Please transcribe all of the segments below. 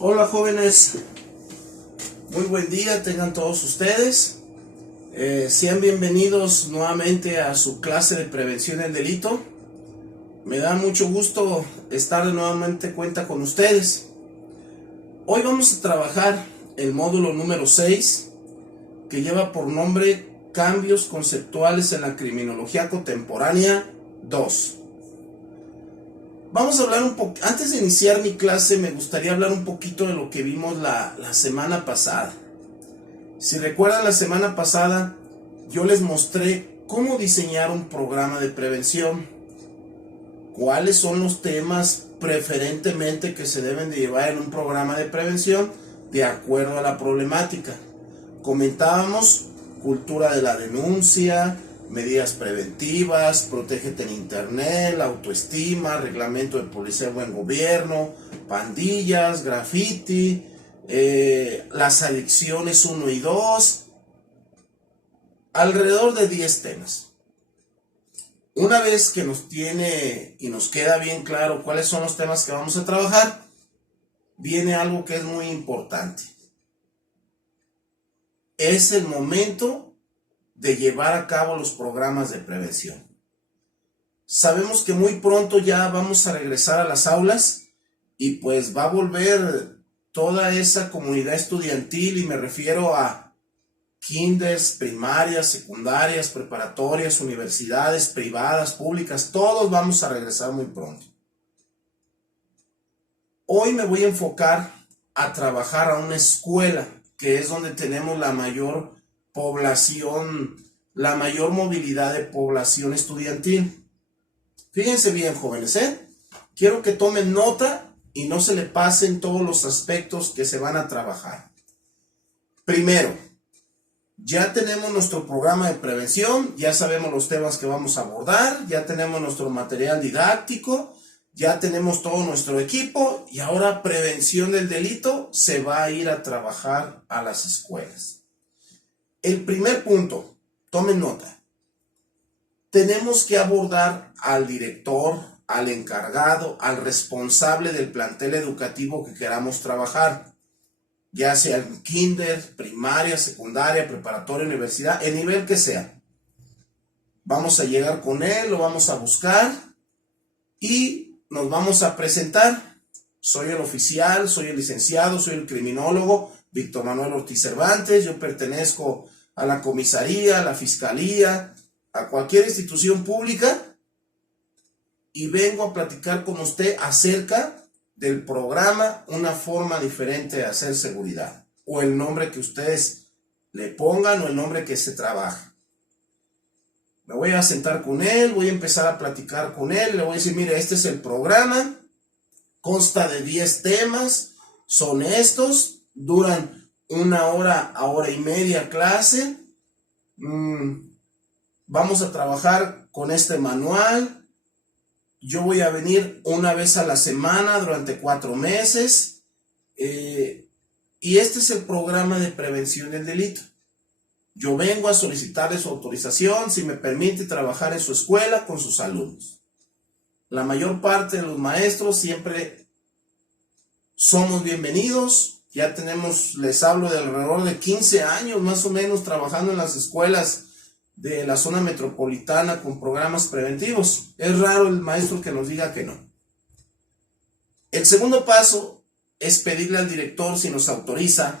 Hola jóvenes, muy buen día tengan todos ustedes. Sean bienvenidos nuevamente a su clase de prevención del delito. Me da mucho gusto estar nuevamente cuenta con ustedes. Hoy vamos a trabajar el módulo número 6, que lleva por nombre Cambios conceptuales en la criminología contemporánea 2. Vamos a hablar un poco, antes de iniciar mi clase me gustaría hablar un poquito de lo que vimos la semana pasada. Si recuerdan, la semana pasada yo les mostré cómo diseñar un programa de prevención, cuáles son los temas preferentemente que se deben de llevar en un programa de prevención de acuerdo a la problemática. Comentábamos cultura de la denuncia, medidas preventivas, protégete en internet, la autoestima, reglamento de policía y buen gobierno, pandillas, graffiti, las adicciones 1 y 2, alrededor de 10 temas. Una vez que nos tiene y nos queda bien claro cuáles son los temas que vamos a trabajar, viene algo que es muy importante. Es el momento de llevar a cabo los programas de prevención. Sabemos que muy pronto ya vamos a regresar a las aulas y pues va a volver toda esa comunidad estudiantil, y me refiero a kinders, primarias, secundarias, preparatorias, universidades privadas, públicas, todos vamos a regresar muy pronto. Hoy me voy a enfocar a trabajar a una escuela, que es donde tenemos la mayor población, la mayor movilidad de población estudiantil. Fíjense bien, jóvenes, quiero que tomen nota y no se le pasen todos los aspectos que se van a trabajar. Primero, ya tenemos nuestro programa de prevención, ya sabemos los temas que vamos a abordar, ya tenemos nuestro material didáctico, ya tenemos todo nuestro equipo, y ahora prevención del delito se va a ir a trabajar a las escuelas. El primer punto, tomen nota, tenemos que abordar al director, al encargado, al responsable del plantel educativo que queramos trabajar, ya sea en kinder, primaria, secundaria, preparatoria, universidad, el nivel que sea. Vamos a llegar con él, lo vamos a buscar y nos vamos a presentar. Soy el oficial, soy el licenciado, soy el criminólogo Víctor Manuel Ortiz Cervantes. Yo pertenezco a la comisaría, a la fiscalía, a cualquier institución pública, y vengo a platicar con usted acerca del programa Una forma diferente de hacer seguridad, o el nombre que ustedes le pongan, o el nombre que se trabaja. Me voy a sentar con él, voy a empezar a platicar con él, le voy a decir, mire, este es el programa, consta de 10 temas, son estos, duran 1 hora a hora y media clase. Vamos a trabajar con este manual. Yo voy a venir una vez a la semana durante 4 meses. Y este es el programa de prevención del delito. Yo vengo a solicitarle su autorización, si me permite trabajar en su escuela con sus alumnos. La mayor parte de los maestros siempre somos bienvenidos. Ya tenemos, les hablo de alrededor de 15 años más o menos trabajando en las escuelas de la zona metropolitana con programas preventivos. Es raro el maestro que nos diga que no. El segundo paso es pedirle al director, si nos autoriza,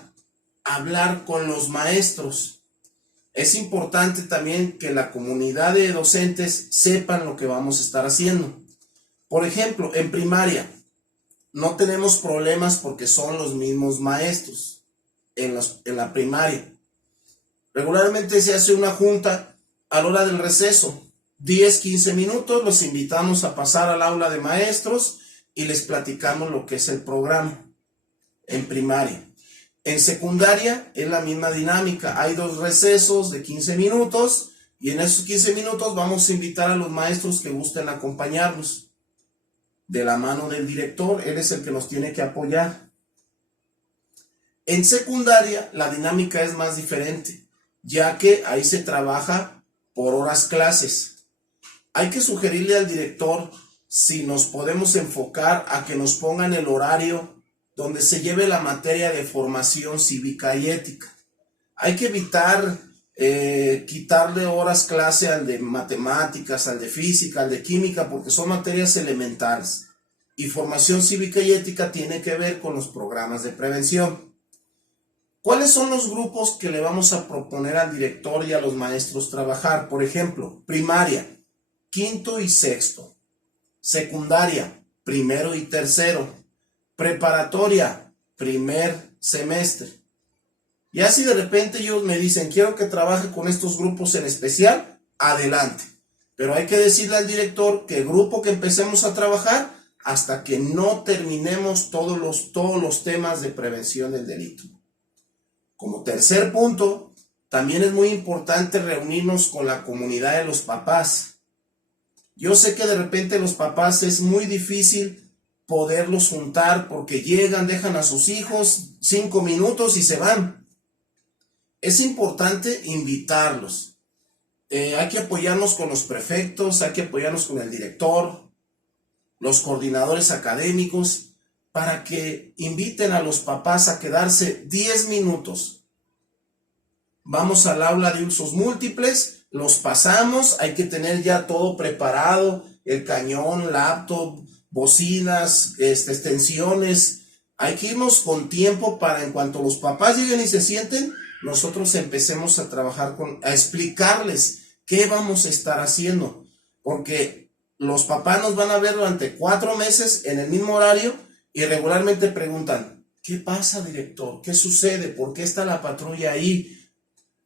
hablar con los maestros. Es importante también que la comunidad de docentes sepan lo que vamos a estar haciendo. Por ejemplo, en primaria no tenemos problemas porque son los mismos maestros en la primaria. Regularmente se hace una junta a la hora del receso, 10-15 minutos, los invitamos a pasar al aula de maestros y les platicamos lo que es el programa en primaria. En secundaria es la misma dinámica, hay 2 recesos de 15 minutos y en esos 15 minutos vamos a invitar a los maestros que gusten acompañarnos de la mano del director, él es el que nos tiene que apoyar. En secundaria la dinámica es más diferente, ya que ahí se trabaja por horas clases. Hay que sugerirle al director si nos podemos enfocar a que nos pongan el horario donde se lleve la materia de formación cívica y ética. Hay que evitar quitarle horas clase al de matemáticas, al de física, al de química, porque son materias elementales. Y formación cívica y ética tiene que ver con los programas de prevención. ¿Cuáles son los grupos que le vamos a proponer al director y a los maestros trabajar? Por ejemplo, primaria, quinto y sexto. Secundaria, primero y tercero. Preparatoria, primer semestre. Y así de repente ellos me dicen, quiero que trabaje con estos grupos en especial, adelante. Pero hay que decirle al director que el grupo que empecemos a trabajar hasta que no terminemos todos los temas de prevención del delito. Como tercer punto, también es muy importante reunirnos con la comunidad de los papás. Yo sé que de repente los papás es muy difícil poderlos juntar porque llegan, dejan a sus hijos 5 minutos y se van. Es importante invitarlos. Hay que apoyarnos con los prefectos, hay que apoyarnos con el director, los coordinadores académicos, para que inviten a los papás a quedarse 10 minutos. Vamos al aula de usos múltiples, los pasamos, hay que tener ya todo preparado, el cañón, laptop, bocinas, extensiones. Hay que irnos con tiempo para en cuanto los papás lleguen y se sienten, nosotros empecemos a trabajar a explicarles qué vamos a estar haciendo, porque los papás nos van a ver durante 4 meses en el mismo horario y regularmente preguntan, ¿qué pasa, director? ¿Qué sucede? ¿Por qué está la patrulla ahí?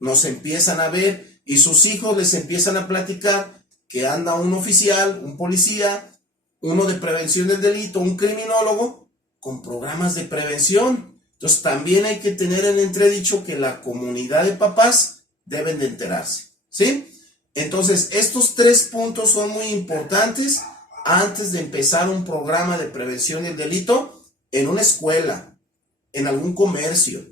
Nos empiezan a ver y sus hijos les empiezan a platicar que anda un oficial, un policía, uno de prevención del delito, un criminólogo con programas de prevención. Entonces también hay que tener en entredicho que la comunidad de papás deben de enterarse, ¿sí? Entonces estos 3 puntos son muy importantes antes de empezar un programa de prevención del delito en una escuela, en algún comercio,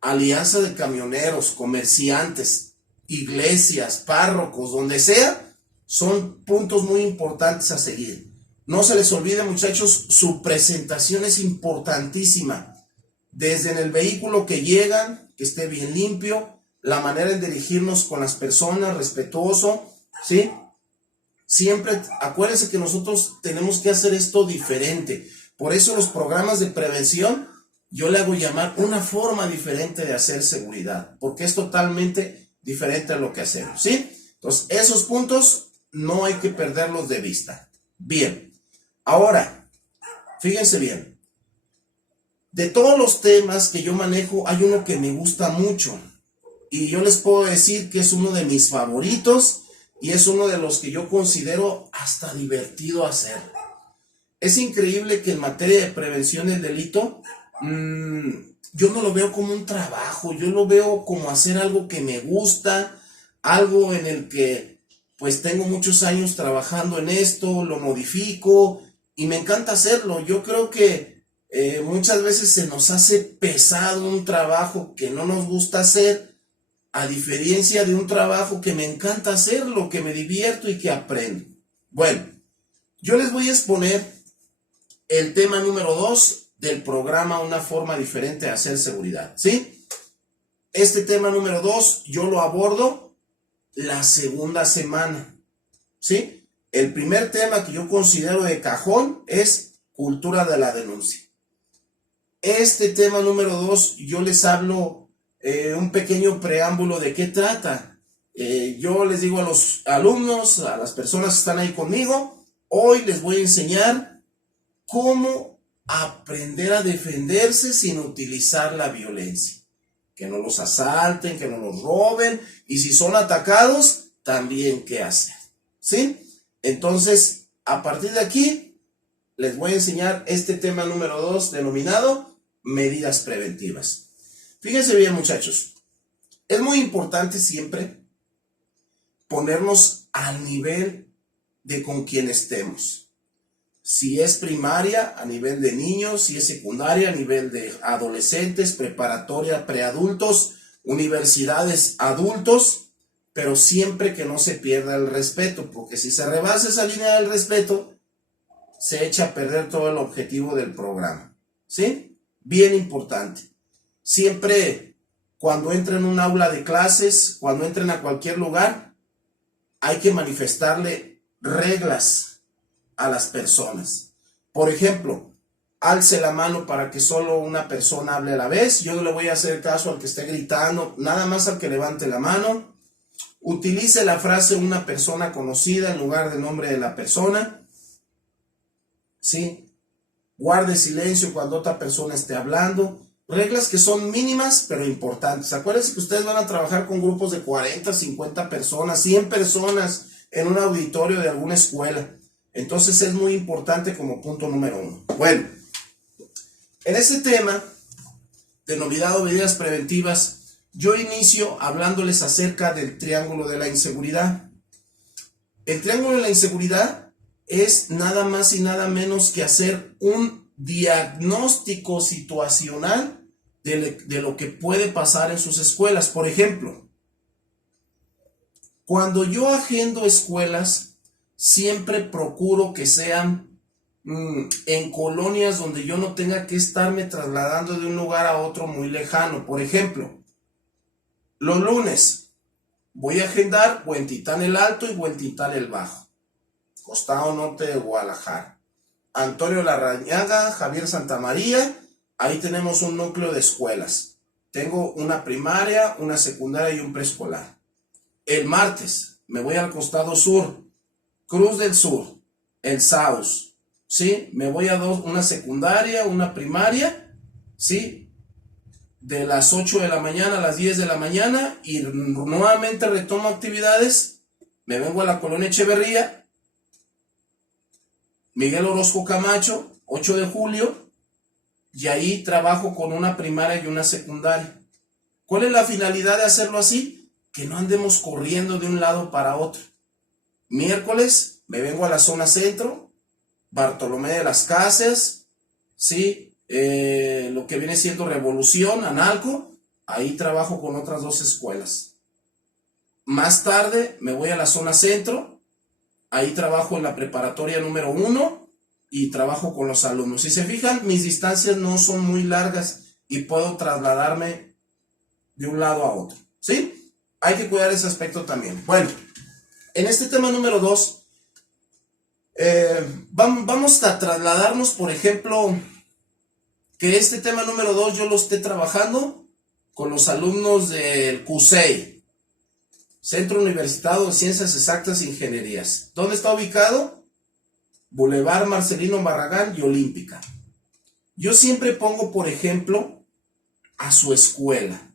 alianza de camioneros, comerciantes, iglesias, párrocos, donde sea, son puntos muy importantes a seguir. No se les olvide, muchachos, su presentación es importantísima. Desde en el vehículo que llegan, que esté bien limpio, la manera de dirigirnos con las personas, respetuoso, ¿sí? Siempre, acuérdense que nosotros tenemos que hacer esto diferente. Por eso los programas de prevención, yo le hago llamar una forma diferente de hacer seguridad, porque es totalmente diferente a lo que hacemos, ¿sí? Entonces, esos puntos no hay que perderlos de vista. Bien, ahora, fíjense bien. De todos los temas que yo manejo, hay uno que me gusta mucho y yo les puedo decir que es uno de mis favoritos y es uno de los que yo considero hasta divertido hacer. Es increíble que en materia de prevención del delito, yo no lo veo como un trabajo, yo lo veo como hacer algo que me gusta, algo en el que pues tengo muchos años trabajando en esto, lo modifico y me encanta hacerlo. Yo creo que muchas veces se nos hace pesado un trabajo que no nos gusta hacer, a diferencia de un trabajo que me encanta hacerlo, que me divierto y que aprendo. Bueno, yo les voy a exponer el tema número 2 del programa Una forma diferente de hacer seguridad, ¿sí? Este tema número 2 yo lo abordo la segunda semana, ¿sí? El primer tema que yo considero de cajón es cultura de la denuncia. Este tema número 2, yo les hablo un pequeño preámbulo de qué trata. Yo les digo a los alumnos, a las personas que están ahí conmigo, hoy les voy a enseñar cómo aprender a defenderse sin utilizar la violencia. Que no los asalten, que no los roben, y si son atacados, también qué hacer, ¿sí? Entonces, a partir de aquí, les voy a enseñar este tema número 2 denominado medidas preventivas. Fíjense bien, muchachos, es muy importante siempre ponernos al nivel de con quien estemos. Si es primaria, a nivel de niños, si es secundaria, a nivel de adolescentes, preparatoria, preadultos, universidades, adultos, pero siempre que no se pierda el respeto, porque si se rebasa esa línea del respeto, se echa a perder todo el objetivo del programa, ¿sí? bien importante. Siempre cuando entren en un aula de clases, cuando entren a cualquier lugar, hay que manifestarle reglas a las personas. Por ejemplo, alce la mano para que solo una persona hable a la vez. Yo no le voy a hacer caso al que esté gritando, nada más al que levante la mano. Utilice la frase una persona conocida en lugar del nombre de la persona. ¿Sí? Guarde silencio cuando otra persona esté hablando. Reglas que son mínimas pero importantes. Acuérdense que ustedes van a trabajar con grupos de 40, 50 personas, 100 personas en un auditorio de alguna escuela. Entonces es muy importante como punto número 1. Bueno, en este tema denominado medidas preventivas, yo inicio hablándoles acerca del triángulo de la inseguridad. El triángulo de la inseguridad es nada más y nada menos que hacer un diagnóstico situacional de lo que puede pasar en sus escuelas. Por ejemplo, cuando yo agendo escuelas, siempre procuro que sean en colonias donde yo no tenga que estarme trasladando de un lugar a otro muy lejano. Por ejemplo, los lunes voy a agendar Huentitán el Alto y Huentitán el Bajo, costado norte de Guadalajara. Antonio Larrañaga, Javier Santamaría, ahí tenemos un núcleo de escuelas. Tengo una primaria, una secundaria y un preescolar. El martes me voy al costado sur, Cruz del Sur, El Saus, ¿sí? Me voy a una secundaria, una primaria, ¿sí? De las 8 de la mañana a las 10 de la mañana y nuevamente retomo actividades. Me vengo a la colonia Echeverría, Miguel Orozco Camacho, 8 de julio, y ahí trabajo con una primaria y una secundaria. ¿Cuál es la finalidad de hacerlo así? Que no andemos corriendo de un lado para otro. Miércoles me vengo a la zona centro, Bartolomé de las Casas, ¿sí? Lo que viene siendo Revolución, Analco, ahí trabajo con otras 2 escuelas. Más tarde me voy a la zona centro, ahí trabajo en la preparatoria número 1 y trabajo con los alumnos. Si se fijan, mis distancias no son muy largas y puedo trasladarme de un lado a otro, ¿sí? Hay que cuidar ese aspecto también. Bueno, en este tema número 2, vamos a trasladarnos, por ejemplo, que este tema número 2 yo lo esté trabajando con los alumnos del CUSEI, Centro Universitario de Ciencias Exactas e Ingenierías. ¿Dónde está ubicado? Boulevard Marcelino Barragán y Olímpica. Yo siempre pongo, por ejemplo, a su escuela.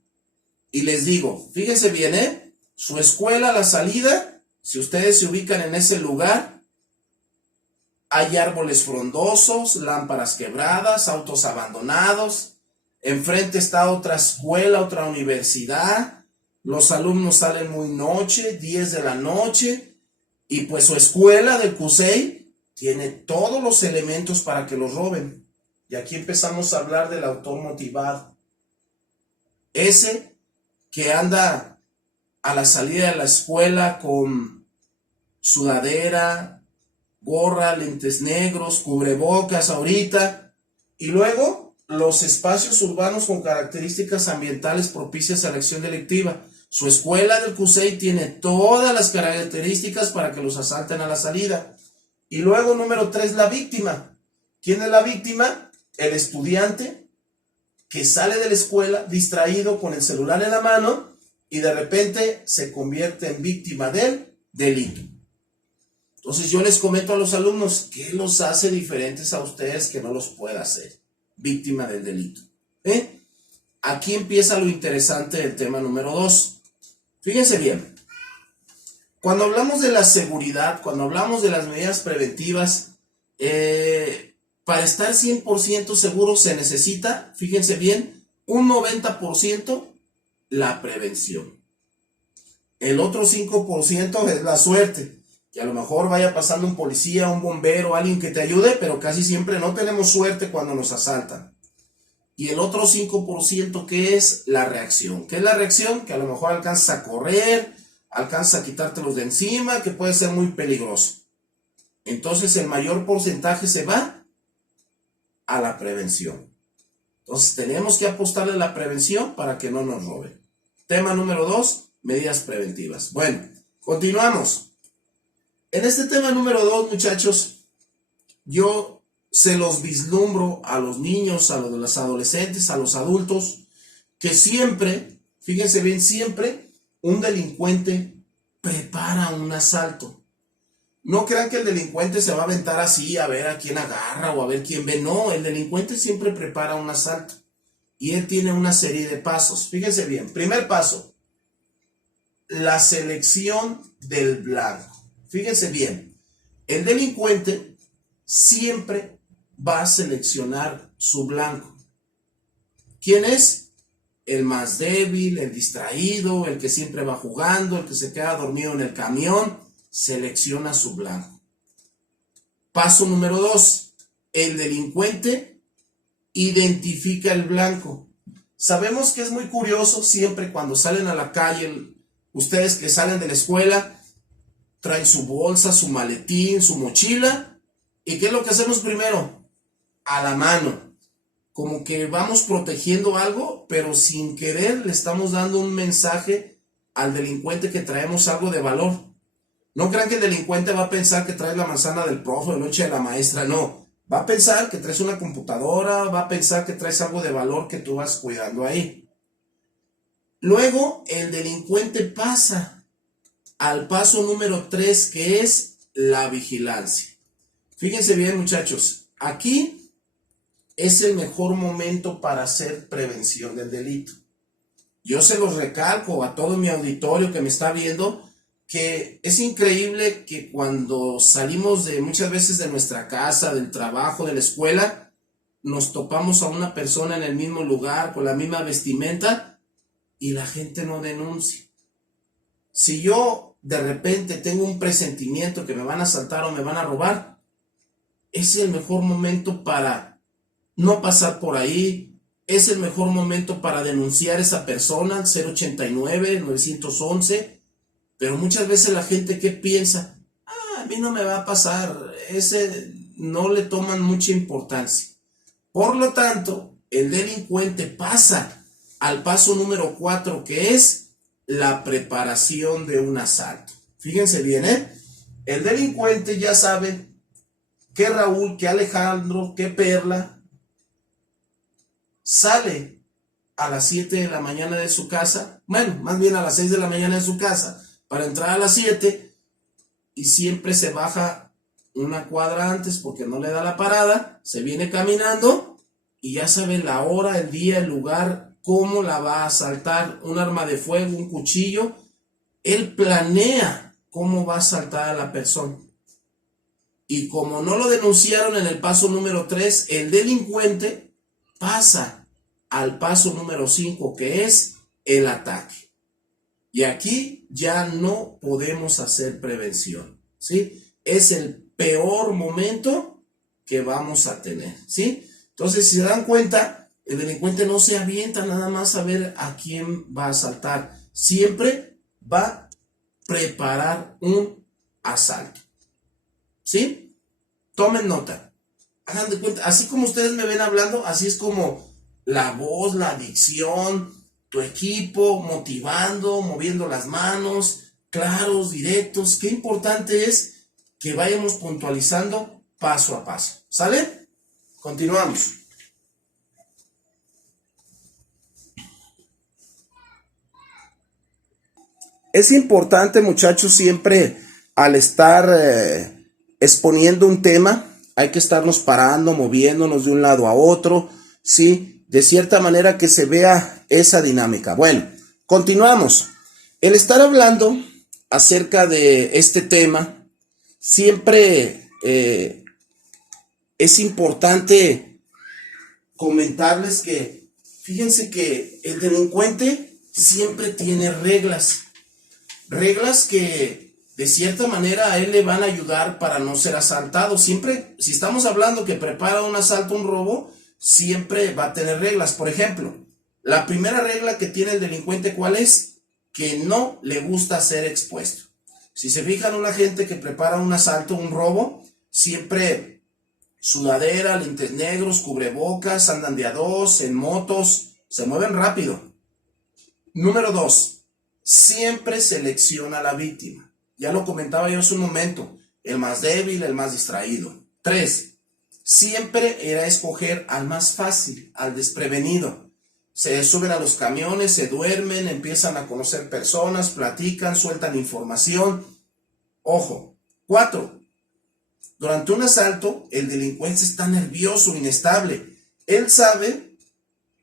Y les digo, fíjense bien, su escuela a la salida, si ustedes se ubican en ese lugar, hay árboles frondosos, lámparas quebradas, autos abandonados. Enfrente está otra escuela, otra universidad. Los alumnos salen muy noche, 10 de la noche, y pues su escuela del CUSEI tiene todos los elementos para que los roben. Y aquí empezamos a hablar del autor motivado. Ese que anda a la salida de la escuela con sudadera, gorra, lentes negros, cubrebocas ahorita, y luego los espacios urbanos con características ambientales propicias a la acción delictiva. Su escuela del CUSEI tiene todas las características para que los asalten a la salida. Y luego, número 3, la víctima. ¿Quién es la víctima? El estudiante que sale de la escuela distraído con el celular en la mano y de repente se convierte en víctima del delito. Entonces yo les comento a los alumnos, ¿qué los hace diferentes a ustedes que no los pueda hacer? Víctima del delito. Aquí empieza lo interesante del tema número 2. Fíjense bien, cuando hablamos de la seguridad, cuando hablamos de las medidas preventivas, para estar 100% seguro se necesita, fíjense bien, un 90% la prevención. El otro 5% es la suerte, que a lo mejor vaya pasando un policía, un bombero, alguien que te ayude, pero casi siempre no tenemos suerte cuando nos asaltan. Y el otro 5%, ¿qué es? La reacción. ¿Qué es la reacción? Que a lo mejor alcanzas a correr, alcanzas a quitártelos de encima, que puede ser muy peligroso. Entonces el mayor porcentaje se va a la prevención. Entonces tenemos que apostarle a la prevención para que no nos roben. Tema número 2, medidas preventivas. Bueno, continuamos. En este tema número 2, muchachos, yo se los vislumbro a los niños, a los adolescentes, a los adultos, que siempre, fíjense bien, siempre un delincuente prepara un asalto. No crean que el delincuente se va a aventar así a ver a quién agarra o a ver quién ve. No, el delincuente siempre prepara un asalto. Y él tiene una serie de pasos. Fíjense bien. Primer paso, la selección del blanco. Fíjense bien. El delincuente siempre va a seleccionar su blanco. ¿Quién es? El más débil, el distraído, el que siempre va jugando, el que se queda dormido en el camión. Selecciona su blanco. Paso número 2. El delincuente identifica el blanco. Sabemos que es muy curioso siempre cuando salen a la calle, ustedes que salen de la escuela, traen su bolsa, su maletín, su mochila. ¿Y qué es lo que hacemos primero? A la mano. Como que vamos protegiendo algo, pero sin querer le estamos dando un mensaje al delincuente que traemos algo de valor. No crean que el delincuente va a pensar que traes la manzana del profe o el lonche de la maestra, no. Va a pensar que traes una computadora, va a pensar que traes algo de valor que tú vas cuidando ahí. Luego, el delincuente pasa al paso número 3, que es la vigilancia. Fíjense bien, muchachos, aquí es el mejor momento para hacer prevención del delito. Yo se los recalco a todo mi auditorio que me está viendo, que es increíble que cuando salimos de muchas veces de nuestra casa, del trabajo, de la escuela, nos topamos a una persona en el mismo lugar, con la misma vestimenta, y la gente no denuncia. Si yo de repente tengo un presentimiento que me van a asaltar o me van a robar, es el mejor momento para no pasar por ahí, es el mejor momento para denunciar a esa persona, al 089, 911, pero muchas veces la gente, ¿qué piensa? A mí no me va a pasar, ese no le toman mucha importancia. Por lo tanto, el delincuente pasa al paso número 4, que es la preparación de un asalto. Fíjense bien, el delincuente ya sabe que Raúl, que Alejandro, que Perla sale a las 7 de la mañana de su casa, bueno, más bien a las 6 de la mañana de su casa, para entrar a las 7, y siempre se baja una cuadra antes porque no le da la parada, se viene caminando y ya sabe la hora, el día, el lugar, cómo la va a asaltar, un arma de fuego, un cuchillo. Él planea cómo va a asaltar a la persona. Y como no lo denunciaron en el paso número 3, el delincuente pasa al paso número 5, que es el ataque. Y aquí ya no podemos hacer prevención, ¿sí? Es el peor momento que vamos a tener, ¿sí? Entonces, si se dan cuenta, el delincuente no se avienta nada más a ver a quién va a asaltar. Siempre va a preparar un asalto, ¿sí? Tomen nota. Hagan de cuenta, así como ustedes me ven hablando, así es como la voz, la dicción, tu equipo, motivando, moviendo las manos, claros, directos. Qué importante es que vayamos puntualizando paso a paso. ¿Sale? Continuamos. Es importante, muchachos, siempre al estar exponiendo un tema, hay que estarnos parando, moviéndonos de un lado a otro, ¿sí? De cierta manera que se vea esa dinámica. Bueno, continuamos. El estar hablando acerca de este tema, siempre es importante comentarles que, fíjense que el delincuente siempre tiene reglas que de cierta manera a él le van a ayudar para no ser asaltado. Siempre, si estamos hablando que prepara un asalto, un robo, siempre va a tener reglas. Por ejemplo, la primera regla que tiene el delincuente, ¿cuál es? Que no le gusta ser expuesto. Si se fijan, una gente que prepara un asalto, un robo, siempre Sudadera, lentes negros, cubrebocas, andan de a dos, en motos, se mueven rápido. Número 2, siempre selecciona a la víctima. Ya lo comentaba yo hace un momento, el más débil, el más distraído. 3, siempre era escoger al más fácil, al desprevenido. Se suben a los camiones, se duermen, empiezan a conocer personas, platican, sueltan información. Ojo. 4, durante un asalto, el delincuente está nervioso, inestable. Él sabe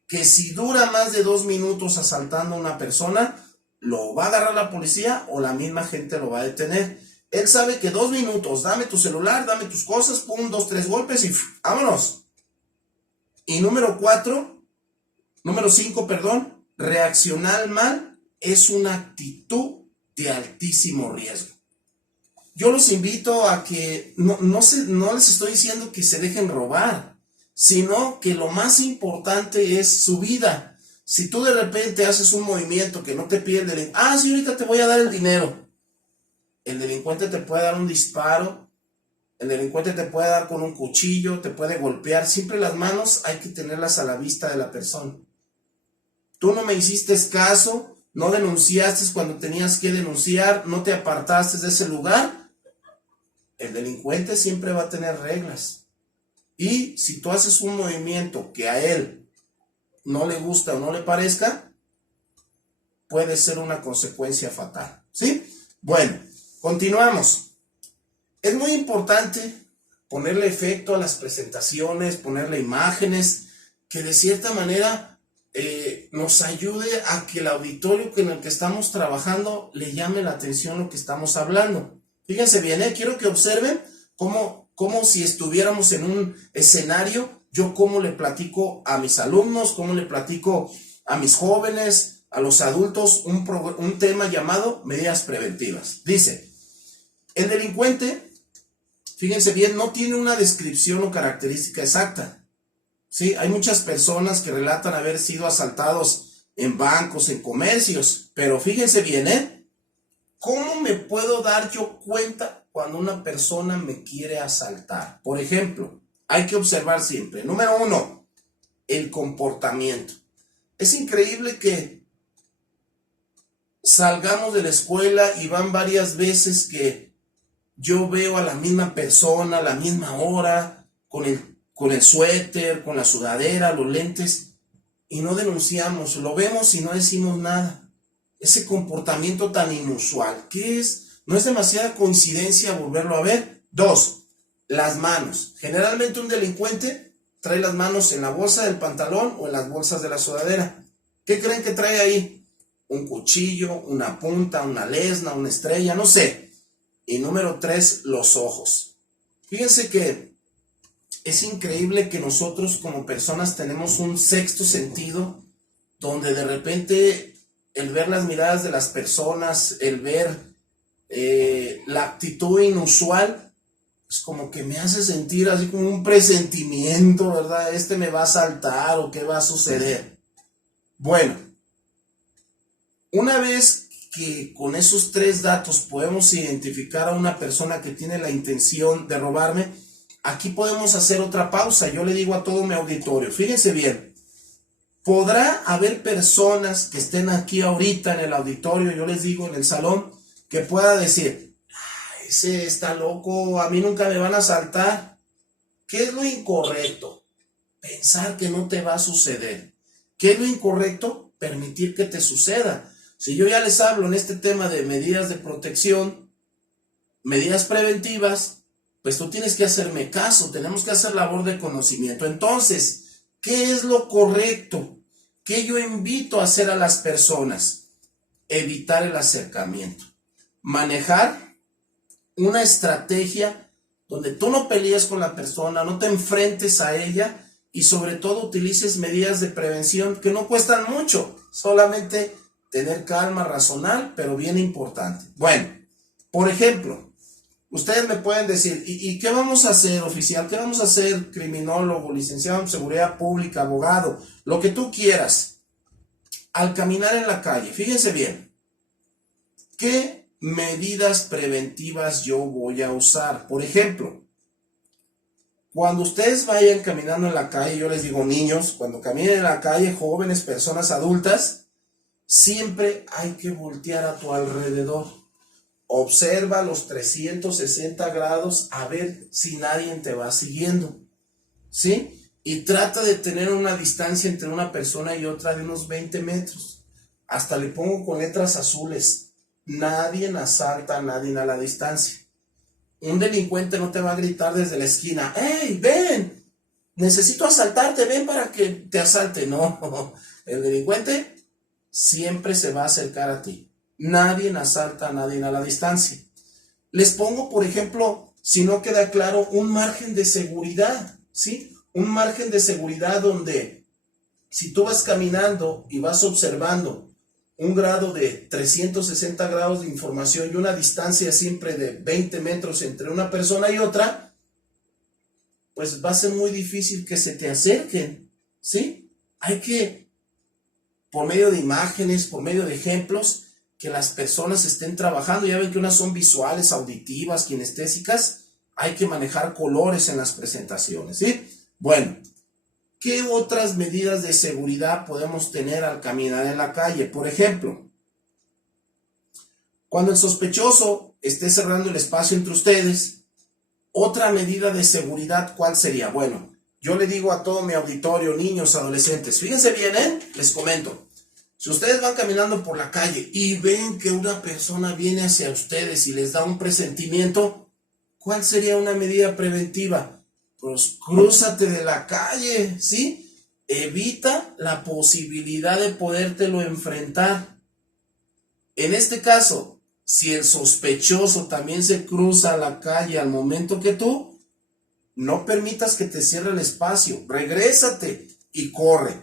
que si dura más de 2 minutos asaltando a una persona, lo va a agarrar la policía o la misma gente lo va a detener. Él sabe que 2 minutos, dame tu celular, dame tus cosas, pum, 2, 3 golpes y vámonos. Y número 5, reaccionar mal es una actitud de altísimo riesgo. Yo los invito a que no les estoy diciendo que se dejen robar, sino que lo más importante es su vida. Si tú de repente haces un movimiento que no te pide el delincuente, sí, ahorita te voy a dar el dinero. El delincuente te puede dar un disparo, el delincuente te puede dar con un cuchillo, te puede golpear. Siempre las manos hay que tenerlas a la vista de la persona. Tú no me hiciste caso, no denunciaste cuando tenías que denunciar, no te apartaste de ese lugar. El delincuente siempre va a tener reglas. Y si tú haces un movimiento que a él no le gusta o no le parezca, puede ser una consecuencia fatal. ¿Sí? Bueno, continuamos. Es muy importante ponerle efecto a las presentaciones, ponerle imágenes, que de cierta manera nos ayude a que el auditorio en el que estamos trabajando le llame la atención lo que estamos hablando. Fíjense bien, quiero que observen cómo si estuviéramos en un escenario, yo cómo le platico a mis alumnos, cómo le platico a mis jóvenes, a los adultos, un tema llamado medidas preventivas. Dice, el delincuente, fíjense bien, no tiene una descripción o característica exacta. ¿Sí? Hay muchas personas que relatan haber sido asaltados en bancos, en comercios, pero fíjense bien, ¿cómo me puedo dar yo cuenta cuando una persona me quiere asaltar? Por ejemplo, hay que observar siempre. Número 1, el comportamiento. Es increíble que salgamos de la escuela y van varias veces que yo veo a la misma persona, a la misma hora, con el suéter, con la sudadera, los lentes, y no denunciamos, lo vemos y no decimos nada. Ese comportamiento tan inusual, ¿qué es? ¿No es demasiada coincidencia volverlo a ver? 2, las manos. Generalmente un delincuente trae las manos en la bolsa del pantalón o en las bolsas de la sudadera. ¿Qué creen que trae ahí? Un cuchillo, una punta, una lesna, una estrella, no sé. Y número 3, los ojos. Fíjense que es increíble que nosotros como personas tenemos un sexto sentido donde de repente el ver las miradas de las personas, el ver la actitud inusual, es como que me hace sentir así como un presentimiento, ¿verdad? Me va a asaltar o qué va a suceder. Bueno, una vez que con esos 3 datos podemos identificar a una persona que tiene la intención de robarme, aquí podemos hacer otra pausa. Yo le digo a todo mi auditorio, fíjense bien, podrá haber personas que estén aquí ahorita en el auditorio, yo les digo en el salón, que pueda decir, ese está loco, a mí nunca me van a asaltar. ¿Qué es lo incorrecto? Pensar que no te va a suceder. ¿Qué es lo incorrecto? Permitir que te suceda. Si yo ya les hablo en este tema de medidas de protección, medidas preventivas, pues tú tienes que hacerme caso, tenemos que hacer labor de conocimiento. Entonces, ¿qué es lo correcto? ¿Qué yo invito a hacer a las personas? Evitar el acercamiento. Manejar una estrategia donde tú no pelees con la persona, no te enfrentes a ella y sobre todo utilices medidas de prevención que no cuestan mucho, solamente tener calma, razonar, pero bien importante. Bueno, por ejemplo, ustedes me pueden decir, ¿y qué vamos a hacer, oficial? ¿Qué vamos a hacer, criminólogo, licenciado en seguridad pública, abogado? Lo que tú quieras. Al caminar en la calle, fíjense bien, ¿qué medidas preventivas yo voy a usar? Por ejemplo, Cuando ustedes vayan caminando en la calle, yo les digo niños, cuando caminen en la calle, jóvenes, personas adultas, siempre hay que voltear a tu alrededor. Observa los 360 grados a ver si nadie te va siguiendo, ¿sí? Y trata de tener una distancia entre una persona y otra de unos 20 metros. Hasta le pongo con letras azules. Nadie asalta a nadie a la distancia. Un delincuente no te va a gritar desde la esquina, ¡hey, ven! Necesito asaltarte, ven para que te asalte. No, el delincuente siempre se va a acercar a ti. Nadie asalta a nadie a la distancia. Les pongo, por ejemplo, si no queda claro, un margen de seguridad, ¿sí? Un margen de seguridad donde si tú vas caminando y vas observando un grado de 360 grados de información y una distancia siempre de 20 metros entre una persona y otra, pues va a ser muy difícil que se te acerquen, ¿sí? Hay que, por medio de imágenes, por medio de ejemplos, que las personas estén trabajando. Ya ven que unas son visuales, auditivas, kinestésicas. Hay que manejar colores en las presentaciones, ¿sí? Bueno, ¿qué otras medidas de seguridad podemos tener al caminar en la calle? Por ejemplo, cuando el sospechoso esté cerrando el espacio entre ustedes, otra medida de seguridad, ¿cuál sería? Bueno, yo le digo a todo mi auditorio, niños, adolescentes, fíjense bien, les comento. Si ustedes van caminando por la calle y ven que una persona viene hacia ustedes y les da un presentimiento, ¿cuál sería una medida preventiva? Pues crúzate de la calle, ¿sí? Evita la posibilidad de podértelo enfrentar. En este caso, si el sospechoso también se cruza la calle al momento que tú, no permitas que te cierre el espacio, regrésate y corre.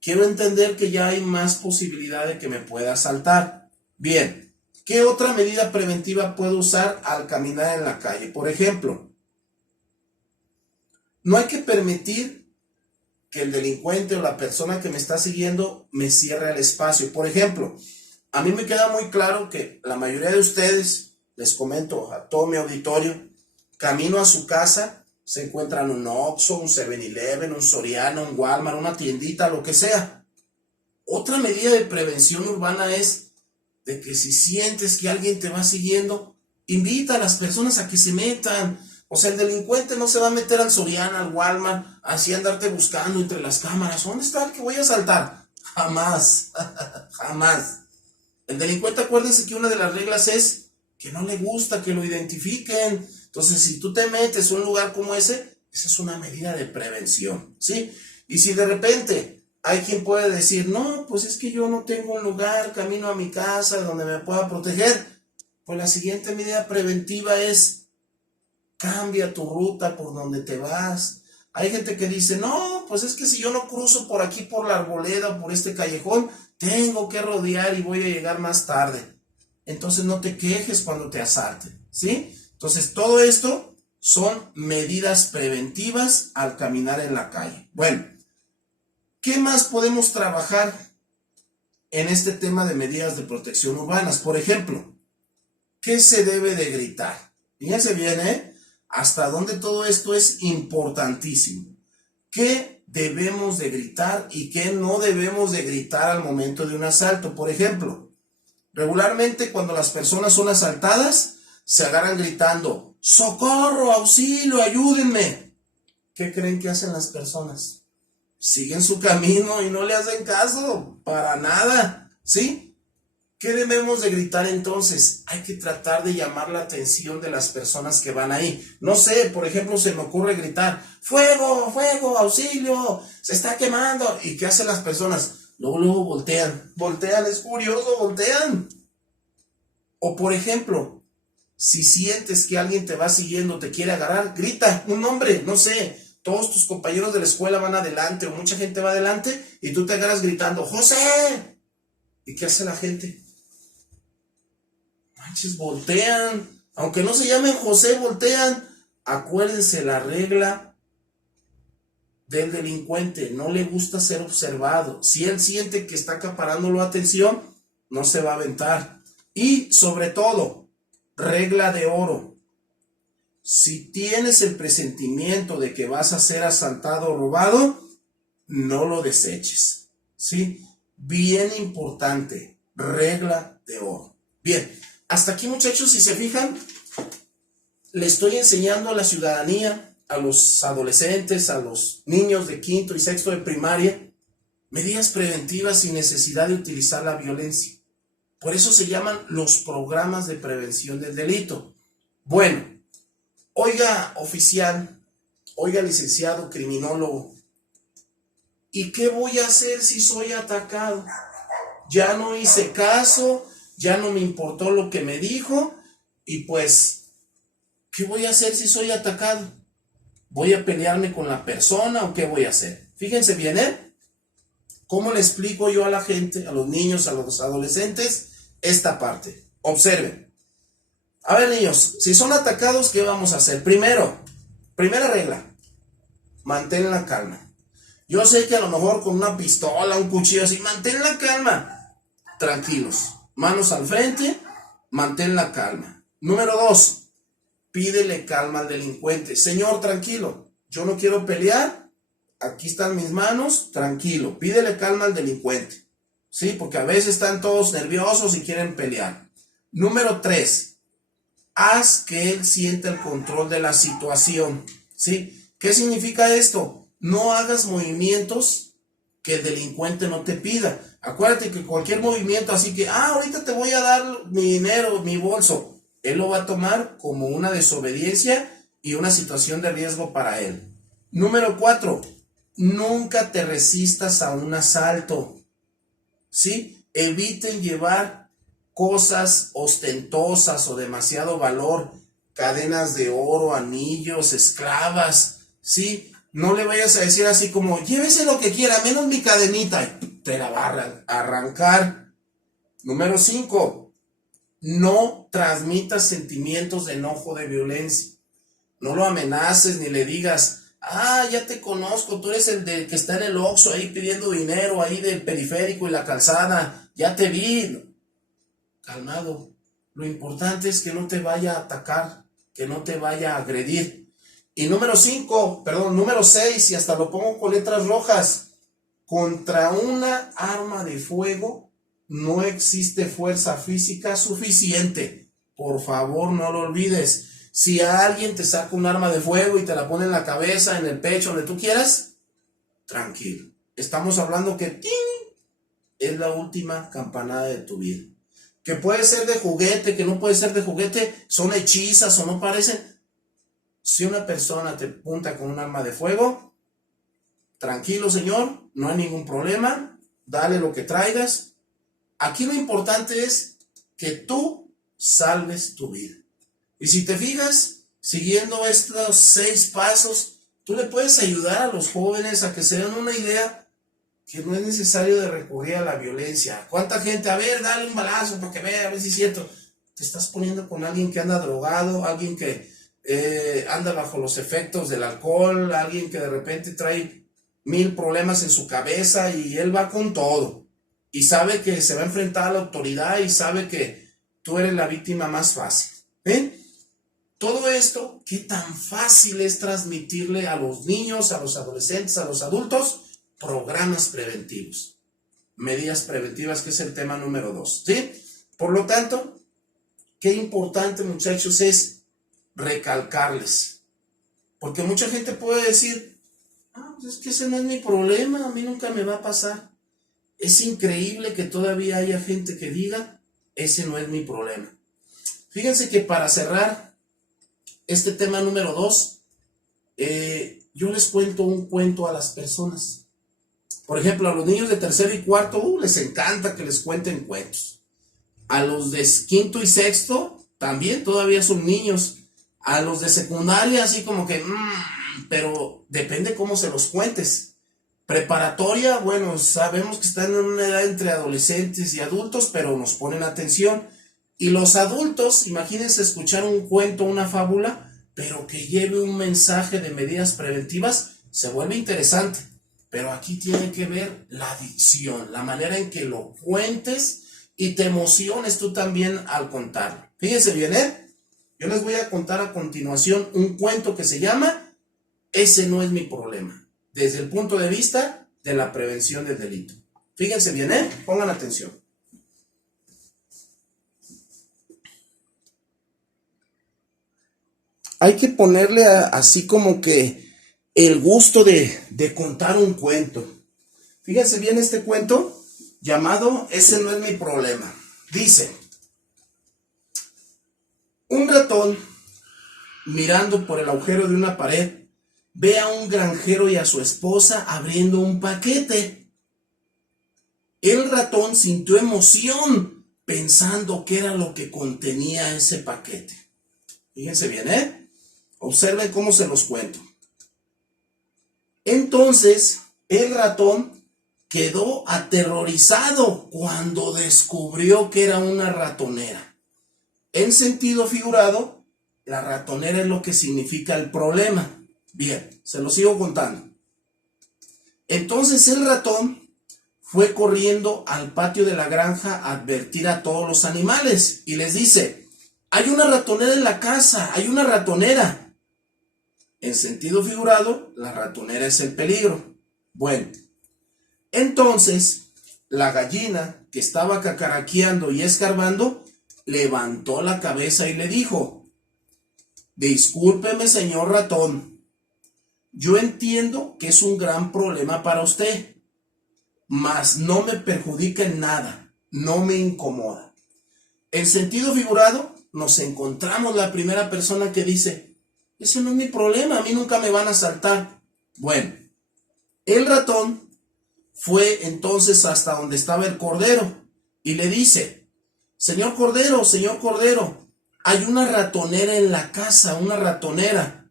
Quiero entender que ya hay más posibilidad de que me pueda asaltar. Bien, ¿qué otra medida preventiva puedo usar al caminar en la calle? Por ejemplo, no hay que permitir que el delincuente o la persona que me está siguiendo me cierre el espacio. Por ejemplo, a mí me queda muy claro que la mayoría de ustedes, les comento a todo mi auditorio, camino a su casa, se encuentran un Oxxo, un 7-Eleven, un Soriana, un Walmart, una tiendita, lo que sea. Otra medida de prevención urbana es de que si sientes que alguien te va siguiendo, invita a las personas a que se metan. O sea, el delincuente no se va a meter al Soriana, al Walmart, así andarte buscando entre las cámaras. ¿Dónde está el que voy a asaltar? Jamás, jamás. El delincuente, acuérdense que una de las reglas es que no le gusta que lo identifiquen. Entonces, si tú te metes a un lugar como ese, esa es una medida de prevención, ¿sí? Y si de repente hay quien puede decir, no, pues es que yo no tengo un lugar, camino a mi casa donde me pueda proteger, pues la siguiente medida preventiva es cambia tu ruta por donde te vas. Hay gente que dice, no, pues es que si yo no cruzo por aquí, por la arboleda, por este callejón, tengo que rodear y voy a llegar más tarde. Entonces no te quejes cuando te asalten, ¿sí? Entonces todo esto son medidas preventivas al caminar en la calle. Bueno, ¿qué más podemos trabajar en este tema de medidas de protección urbanas? Por ejemplo, ¿qué se debe de gritar? Fíjense bien, hasta dónde todo esto es importantísimo. ¿Qué debemos de gritar y qué no debemos de gritar al momento de un asalto? Por ejemplo, regularmente cuando las personas son asaltadas, se agarran gritando, ¡socorro, auxilio, ayúdenme! ¿Qué creen que hacen las personas? Siguen su camino y no le hacen caso, para nada, ¿sí? ¿Qué debemos de gritar entonces? Hay que tratar de llamar la atención de las personas que van ahí. No sé, por ejemplo, se me ocurre gritar, ¡fuego, fuego, auxilio! ¡Se está quemando! ¿Y qué hacen las personas? Luego voltean. Voltean, es curioso, voltean. O por ejemplo, si sientes que alguien te va siguiendo, te quiere agarrar, grita un nombre, no sé. Todos tus compañeros de la escuela van adelante o mucha gente va adelante y tú te agarras gritando, ¡José! ¿Y qué hace la gente? Manches, voltean. Aunque no se llamen José, voltean. Acuérdense la regla del delincuente. No le gusta ser observado. Si él siente que está acaparando la atención, no se va a aventar. Y sobre todo, regla de oro. Si tienes el presentimiento de que vas a ser asaltado o robado, no lo deseches, ¿sí? Bien importante, regla de oro. Bien, hasta aquí, muchachos, si se fijan, le estoy enseñando a la ciudadanía, a los adolescentes, a los niños de quinto y sexto de primaria, medidas preventivas sin necesidad de utilizar la violencia. Por eso se llaman los programas de prevención del delito. Bueno, oiga oficial, oiga licenciado criminólogo, ¿y qué voy a hacer si soy atacado? Ya no hice caso, ya no me importó lo que me dijo, y pues, ¿qué voy a hacer si soy atacado? ¿Voy a pelearme con la persona o qué voy a hacer? Fíjense bien, ¿cómo le explico yo a la gente, a los niños, a los adolescentes, esta parte? Observen. A ver, niños, si son atacados, ¿qué vamos a hacer? Primera regla, mantén la calma. Yo sé que a lo mejor con una pistola, un cuchillo así, mantén la calma. Tranquilos, manos al frente, mantén la calma. Número 2, pídele calma al delincuente. Señor, tranquilo, yo no quiero pelear, aquí están mis manos, tranquilo, pídele calma al delincuente. Sí, porque a veces están todos nerviosos y quieren pelear. Número 3, haz que él sienta el control de la situación, ¿sí? ¿Qué significa esto? No hagas movimientos que el delincuente no te pida. Acuérdate que cualquier movimiento así que, ahorita te voy a dar mi dinero, mi bolso, él lo va a tomar como una desobediencia y una situación de riesgo para él. Número 4, nunca te resistas a un asalto, ¿sí? Eviten llevar cosas ostentosas o demasiado valor, cadenas de oro, anillos, esclavas, ¿sí? No le vayas a decir así como, llévese lo que quiera, menos mi cadenita, y te la va a arrancar. Número 5, no transmitas sentimientos de enojo, de violencia. No lo amenaces ni le digas, ya te conozco, tú eres el que está en el Oxxo ahí pidiendo dinero, ahí del periférico y la calzada, ya te vi. Calmado. Lo importante es que no te vaya a atacar, que no te vaya a agredir. Y número 6, y hasta lo pongo con letras rojas, contra una arma de fuego no existe fuerza física suficiente. Por favor, no lo olvides. Si alguien te saca un arma de fuego y te la pone en la cabeza, en el pecho, donde tú quieras, tranquilo. Estamos hablando que es la última campanada de tu vida. Que puede ser de juguete, que no puede ser de juguete, son hechizas o no parecen. Si una persona te apunta con un arma de fuego, tranquilo, señor, no hay ningún problema, dale lo que traigas. Aquí lo importante es que tú salves tu vida. Y si te fijas, siguiendo estos 6 pasos, tú le puedes ayudar a los jóvenes a que se den una idea que no es necesario de recurrir a la violencia. ¿Cuánta gente? A ver, dale un balazo para que vea, a ver si es cierto. Te estás poniendo con alguien que anda drogado, alguien que anda bajo los efectos del alcohol, alguien que de repente trae 1000 problemas en su cabeza y él va con todo. Y sabe que se va a enfrentar a la autoridad y sabe que tú eres la víctima más fácil. Todo esto, ¿qué tan fácil es transmitirle a los niños, a los adolescentes, a los adultos? Programas preventivos, medidas preventivas, que es el tema número 2, ¿sí? Por lo tanto, qué importante, muchachos, es recalcarles, porque mucha gente puede decir, pues es que ese no es mi problema, a mí nunca me va a pasar. Es increíble que todavía haya gente que diga, ese no es mi problema. Fíjense que para cerrar este tema número 2, yo les cuento un cuento a las personas. Por ejemplo, a los niños de tercero y cuarto, les encanta que les cuenten cuentos. A los de quinto y sexto, también todavía son niños. A los de secundaria, así como que, pero depende cómo se los cuentes. Preparatoria, bueno, sabemos que están en una edad entre adolescentes y adultos, pero nos ponen atención. Y los adultos, imagínense escuchar un cuento, una fábula, pero que lleve un mensaje de medidas preventivas, se vuelve interesante. Pero aquí tiene que ver la dicción, la manera en que lo cuentes y te emociones tú también al contarlo. Fíjense bien, Yo les voy a contar a continuación un cuento que se llama Ese no es mi problema, desde el punto de vista de la prevención del delito. Fíjense bien, pongan atención. Hay que ponerle así como que el gusto de contar un cuento. Fíjense bien este cuento llamado Ese no es mi problema. Dice: un ratón, mirando por el agujero de una pared, ve a un granjero y a su esposa abriendo un paquete. El ratón sintió emoción pensando qué era lo que contenía ese paquete. Fíjense bien, observen cómo se los cuento. Entonces, el ratón quedó aterrorizado cuando descubrió que era una ratonera. En sentido figurado, la ratonera es lo que significa el problema. Bien, se lo sigo contando. Entonces el ratón fue corriendo al patio de la granja a advertir a todos los animales y les dice: hay una ratonera en la casa, hay una ratonera. En sentido figurado, la ratonera es el peligro. Bueno, entonces la gallina, que estaba cacaraqueando y escarbando, levantó la cabeza y le dijo: discúlpeme, señor ratón, yo entiendo que es un gran problema para usted, mas no me perjudica en nada, no me incomoda. En sentido figurado, nos encontramos la primera persona que dice: ese no es mi problema, a mí nunca me van a asaltar. Bueno, el ratón fue entonces hasta donde estaba el cordero y le dice: señor cordero, hay una ratonera en la casa, una ratonera.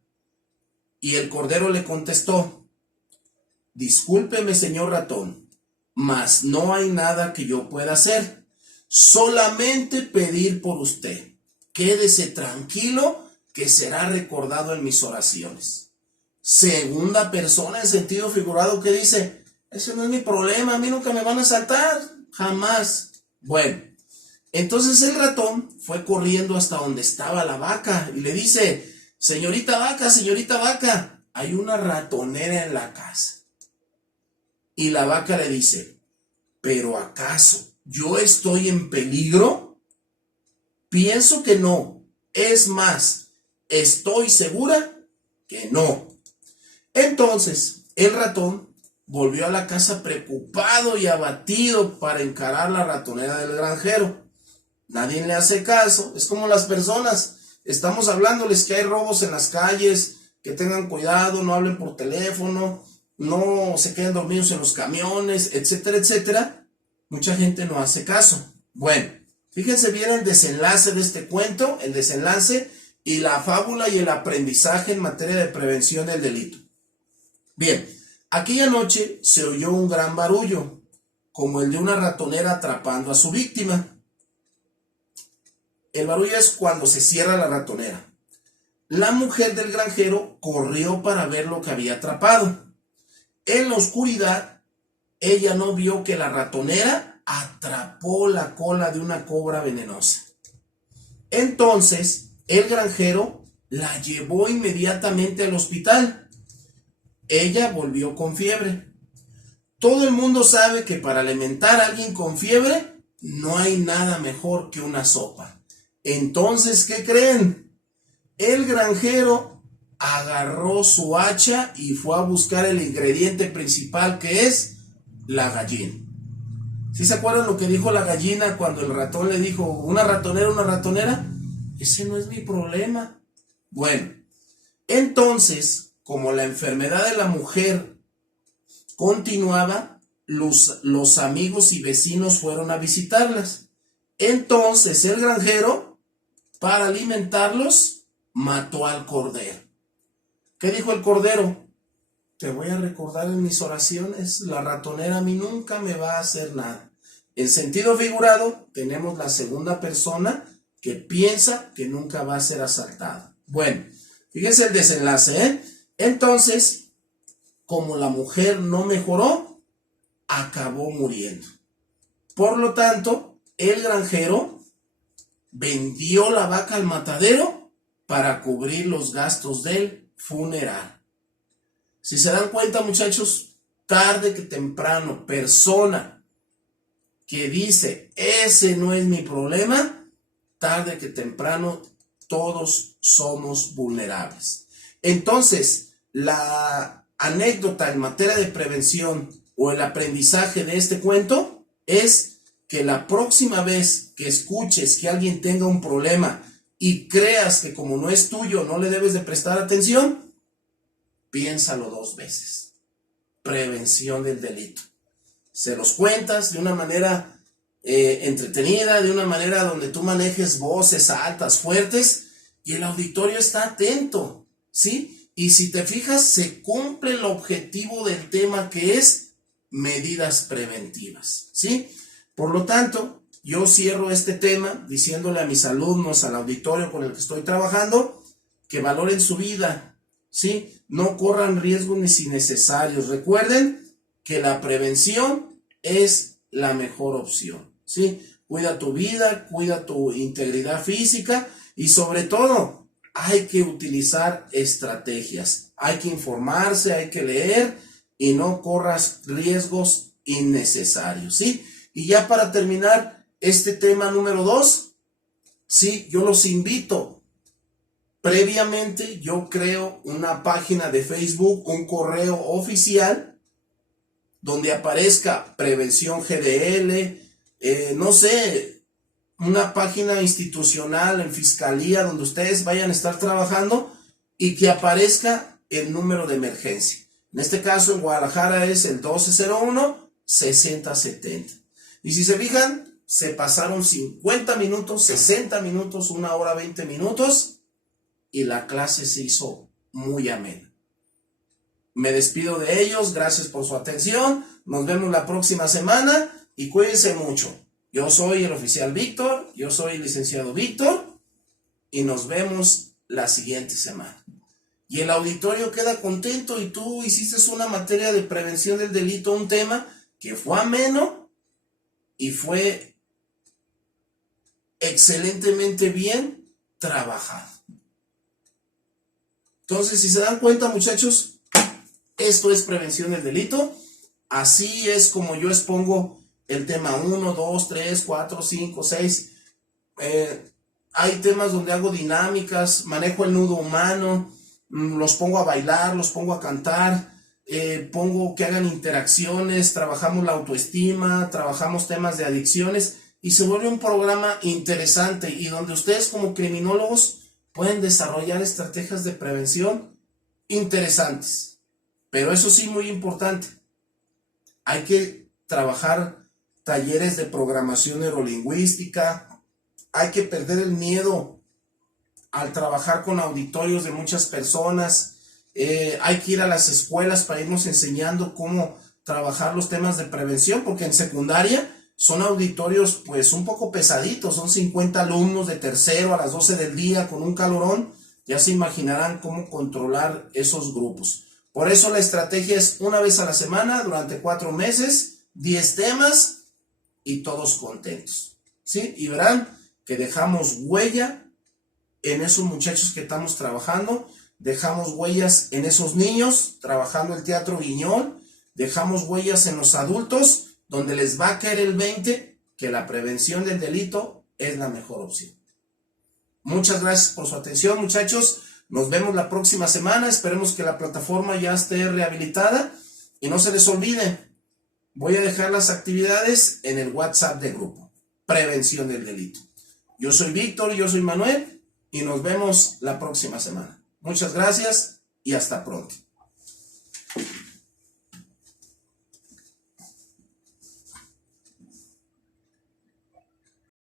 Y el cordero le contestó: discúlpeme, señor ratón, mas no hay nada que yo pueda hacer, solamente pedir por usted. Quédese tranquilo, que será recordado en mis oraciones. Segunda persona en sentido figurado que dice: ese no es mi problema, a mí nunca me van a asaltar, jamás. Bueno, entonces el ratón fue corriendo hasta donde estaba la vaca y le dice: señorita vaca, hay una ratonera en la casa. Y la vaca le dice: ¿pero acaso yo estoy en peligro? Pienso que no. Es más, estoy segura que no. Entonces el ratón volvió a la casa preocupado y abatido para encarar la ratonera del granjero. Nadie le hace caso. Es como las personas. Estamos hablándoles que hay robos en las calles, que tengan cuidado, no hablen por teléfono, no se queden dormidos en los camiones, etcétera, etcétera. Mucha gente no hace caso. Bueno, fíjense bien el desenlace de este cuento, el desenlace y la fábula y el aprendizaje en materia de prevención del delito. Bien, aquella noche se oyó un gran barullo, como el de una ratonera atrapando a su víctima. El barullo es cuando se cierra la ratonera. La mujer del granjero corrió para ver lo que había atrapado. En la oscuridad, ella no vio que la ratonera atrapó la cola de una cobra venenosa. Entonces, el granjero la llevó inmediatamente al hospital. Ella volvió con fiebre. Todo el mundo sabe que para alimentar a alguien con fiebre no hay nada mejor que una sopa. Entonces, ¿qué creen? El granjero agarró su hacha y fue a buscar el ingrediente principal, que es la gallina. ¿Sí se acuerdan lo que dijo la gallina cuando el ratón le dijo: una ratonera? Ese no es mi problema. Bueno, entonces, como la enfermedad de la mujer continuaba, los amigos y vecinos fueron a visitarlas. Entonces el granjero, para alimentarlos, mató al cordero. ¿Qué dijo el cordero? Te voy a recordar en mis oraciones, la ratonera a mí nunca me va a hacer nada. En sentido figurado, tenemos la segunda persona que piensa que nunca va a ser asaltada. Bueno, fíjense el desenlace, Entonces, como la mujer no mejoró, acabó muriendo. Por lo tanto, el granjero vendió la vaca al matadero para cubrir los gastos del funeral. Si se dan cuenta, muchachos, tarde que temprano, persona que dice, ese no es mi problema, tarde que temprano, todos somos vulnerables. Entonces, la anécdota en materia de prevención o el aprendizaje de este cuento es que la próxima vez que escuches que alguien tenga un problema y creas que como no es tuyo no le debes de prestar atención, piénsalo 2 veces. Prevención del delito. Se los cuentas de una manera entretenida, de una manera donde tú manejes voces altas, fuertes, y el auditorio está atento, ¿sí? Y si te fijas, se cumple el objetivo del tema, que es medidas preventivas, ¿sí? Por lo tanto, yo cierro este tema diciéndole a mis alumnos, al auditorio con el que estoy trabajando, que valoren su vida, ¿sí? No corran riesgos innecesarios. Recuerden que la prevención es la mejor opción, ¿sí? Cuida tu vida, cuida tu integridad física y sobre todo hay que utilizar estrategias. Hay que informarse, hay que leer y no corras riesgos innecesarios, ¿sí? Y ya para terminar este tema número 2, sí, yo los invito. Previamente yo creo una página de Facebook, un correo oficial, donde aparezca Prevención GDL, no sé, una página institucional en fiscalía donde ustedes vayan a estar trabajando y que aparezca el número de emergencia. En este caso en Guadalajara es el 1201-6070. Y si se fijan, se pasaron 50 minutos, 60 minutos, 1 hora 20 minutos y la clase se hizo muy amena. Me despido de ellos, gracias por su atención, nos vemos la próxima semana y cuídense mucho. Yo soy el oficial Víctor, yo soy el licenciado Víctor y nos vemos la siguiente semana. Y el auditorio queda contento y tú hiciste una materia de prevención del delito, un tema que fue ameno y fue excelentemente bien trabajado. Entonces, si se dan cuenta, muchachos, esto es prevención del delito. Así es como yo expongo el tema 1, 2, 3, 4, 5, 6. Hay temas donde hago dinámicas, manejo el nudo humano, los pongo a bailar, los pongo a cantar, pongo que hagan interacciones, trabajamos la autoestima, trabajamos temas de adicciones y se vuelve un programa interesante y donde ustedes como criminólogos pueden desarrollar estrategias de prevención interesantes. Pero eso sí, muy importante, hay que trabajar talleres de programación neurolingüística, hay que perder el miedo al trabajar con auditorios de muchas personas, hay que ir a las escuelas para irnos enseñando cómo trabajar los temas de prevención, porque en secundaria son auditorios pues un poco pesaditos, son 50 alumnos de tercero a las 12 del día con un calorón, ya se imaginarán cómo controlar esos grupos. Por eso la estrategia es 1 vez a la semana durante 4 meses, 10 temas y todos contentos, ¿sí? Y verán que dejamos huella en esos muchachos que estamos trabajando, dejamos huellas en esos niños trabajando el teatro Guiñol, dejamos huellas en los adultos donde les va a caer el 20 que la prevención del delito es la mejor opción. Muchas gracias por su atención, muchachos. Nos vemos la próxima semana. Esperemos que la plataforma ya esté rehabilitada. Y no se les olvide, voy a dejar las actividades en el WhatsApp del grupo. Prevención del delito. Yo soy Víctor, yo soy Manuel. Y nos vemos la próxima semana. Muchas gracias y hasta pronto.